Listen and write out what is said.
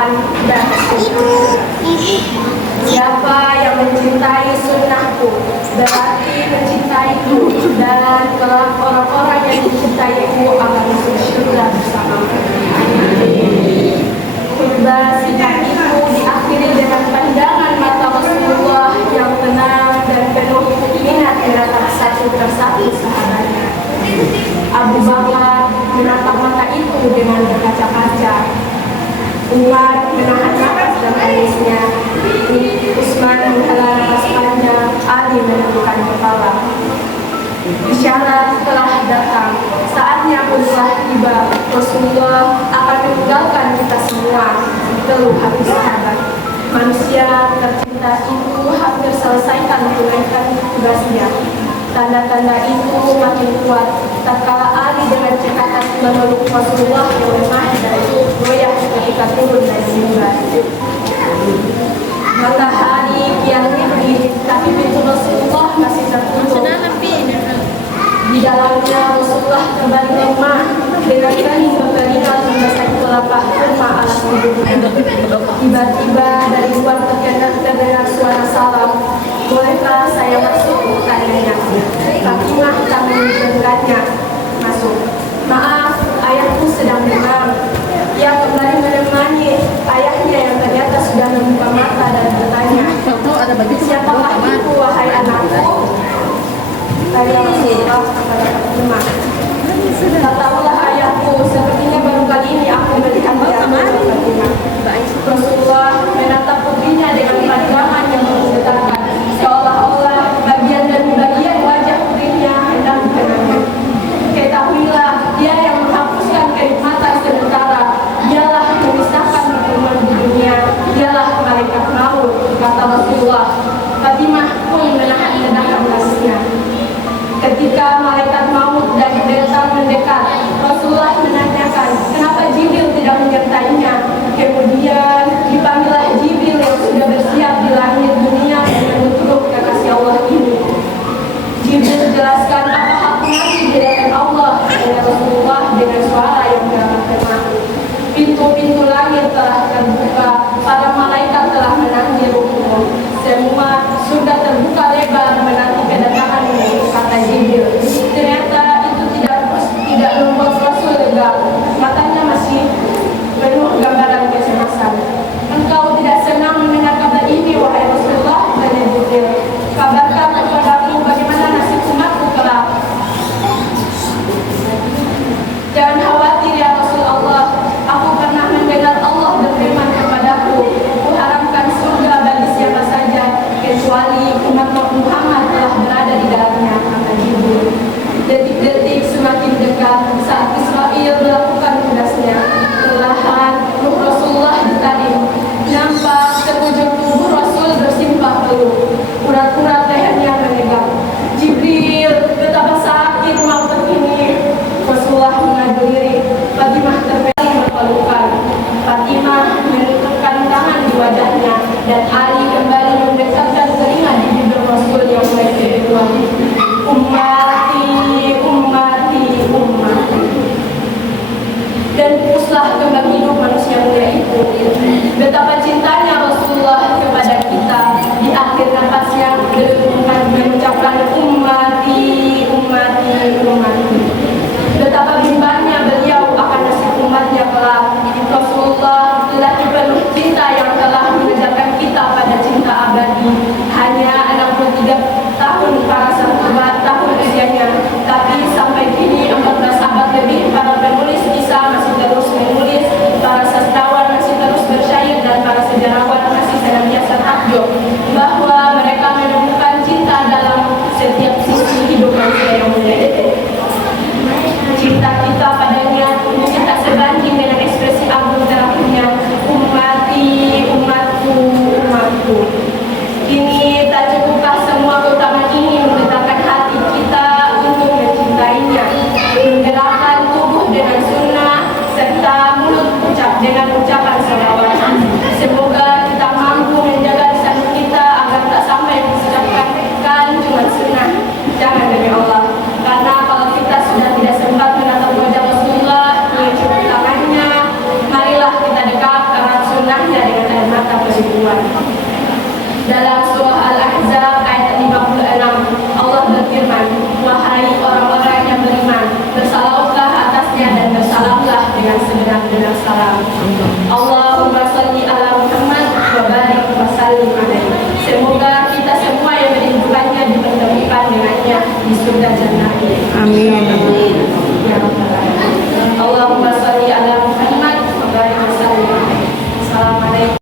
Al-Quran dan Sunnah. Siapa yang mencintai sunnahku berarti mencintaiku, dan kelak orang-orang yang mencintaiku akan masuk surga bersamaku. Khutbah singkat itu diakhiri dengan pandangan mata Rasulullah yang tenang dan penuh keinginan menatap satu persatu sahabatnya. Abu Bakar menatap mata itu dengan berkaca-kaca. Umar menahan nafas dan tangisnya. Utsman menghela nafas panjang. Ali menundukkan kepala. Isyarat telah datang, saatnya pun telah tiba. Rasulullah akan meninggalkan kita semua. Keluh hati sahabat. Manusia tercinta itu hampir selesaikan menunaikan tugasnya. Tanda-tanda itu makin kuat tatkala Ali dengan cekatan memeluk Rasulullah yang lemah dan goyah ketika turun dari mimbar. Matahari kian tinggi, tapi pintu Rasulullah masih tertutup. Di dalamnya Rasulullah kembali lemah dengan kain berkeringat membasahi telapak kurma alas tubuhnya. Tiba-tiba dari luar terdengar suara salam. Bolehkah saya masuk? Tanyanya. Fatimah tak mengizinkannya masuk. Maaf, ayahku sedang demam. Ia kembali menemani ayahnya yang ternyata sudah membuka mata dan bertanya, siapakah itu wahai anakku? Tanya Rasulullah kepada Fatimah. Tak tahulah ayahku, sepertinya baru kali ini aku melihat dia. Fatimah. Rasulullah menatap putrinya dengan pandangan yang menggetarkan, seolah-olah bagian demi bagian wajah putrinya hendak dikenangnya. Ketahuilah, dia yang menghapuskan kenikmatan sementara, dialah memisahkan hubungan di dunia, dialah malaikat maut, kata Rasulullah. Fatimah pun menahan tangisnya. Ketika malaikat maut dan datang mendekat, Rasulullah menanyakan kenapa Jibril tidak menyertainya. Kemudian dipanggillah Jibril yang sudah bersiap di langit dunia untuk turut kekasih Allah ini. Jibril jelaskan apa haknya di hadapan Allah dan Rasulullah dengan suara yang gema. Pintu-pintu langit telah terbuka, para malaikat telah menanti ruhmu. Semua sudah terbuka lebar menanti kedatanganmu, kata Jibril. Ternyata itu tidak membuat Rasul lega. Matanya masih penuh gambaran kecemasan. Engkau tidak senang mendengar kabar ini, wahai Rasulullah, tanya Jibril. Kabarkan kepadaku bagaimana nasib umatku kelak. Jangan khawatir ya Rasulullah, aku pernah mendengar Allah berfirman kepadaku, kuharamkan surga bagi siapa saja kecuali umat Muhammad telah berada di dalamnya, kata Jibril. Detik-detik semakin dekat saat Israel melakukan tugasnya. Perlahan ruh Rasulullah ditarik. Nampak sekujur tubuh Rasul bersimpah peluh. Urat-urat lehernya menegak. Jibril, betapa sakit maut ini. Rasulullah mengadu diri. Fatimah terpegang berpelukan. Fatimah menutupkan tangan di wajahnya dan Ali kembali mendekatkan telinga di bibir Rasul yang mulai kedua. Ummati, ummati, ummati. Dan pupuslah kembang hidup manusia mulia itu. Betapa cintanya Rasulullah kepada kita. Di akhir nafasnya beliau mengucapkan ummati, ummati, ummati. Betapa bimbangnya beliau akan nasib umatnya kelak. Rasulullah lelaki penuh cinta yang telah mengajarkan kita pada cinta abadi. Hanya 63 tahun para sahabat tahun usianya, tapi sampai kini 14 abad lebih para penulis kisah masih terus menulis, para sastrawan masih terus rumahnya dengan air mata perempuan. Dalam surah Al-Ahzab ayat 56, Allah berfirman, "Wahai orang-orang yang beriman, bersalawatlah atasnya dan bersalamlah dengan sebenar-benar salam." Allahumma sholli ala Muhammad wa barik wa sallim alaihi. Semoga kita semua yang merindukannya dipertemukan dengannya di surga jannah. Amin.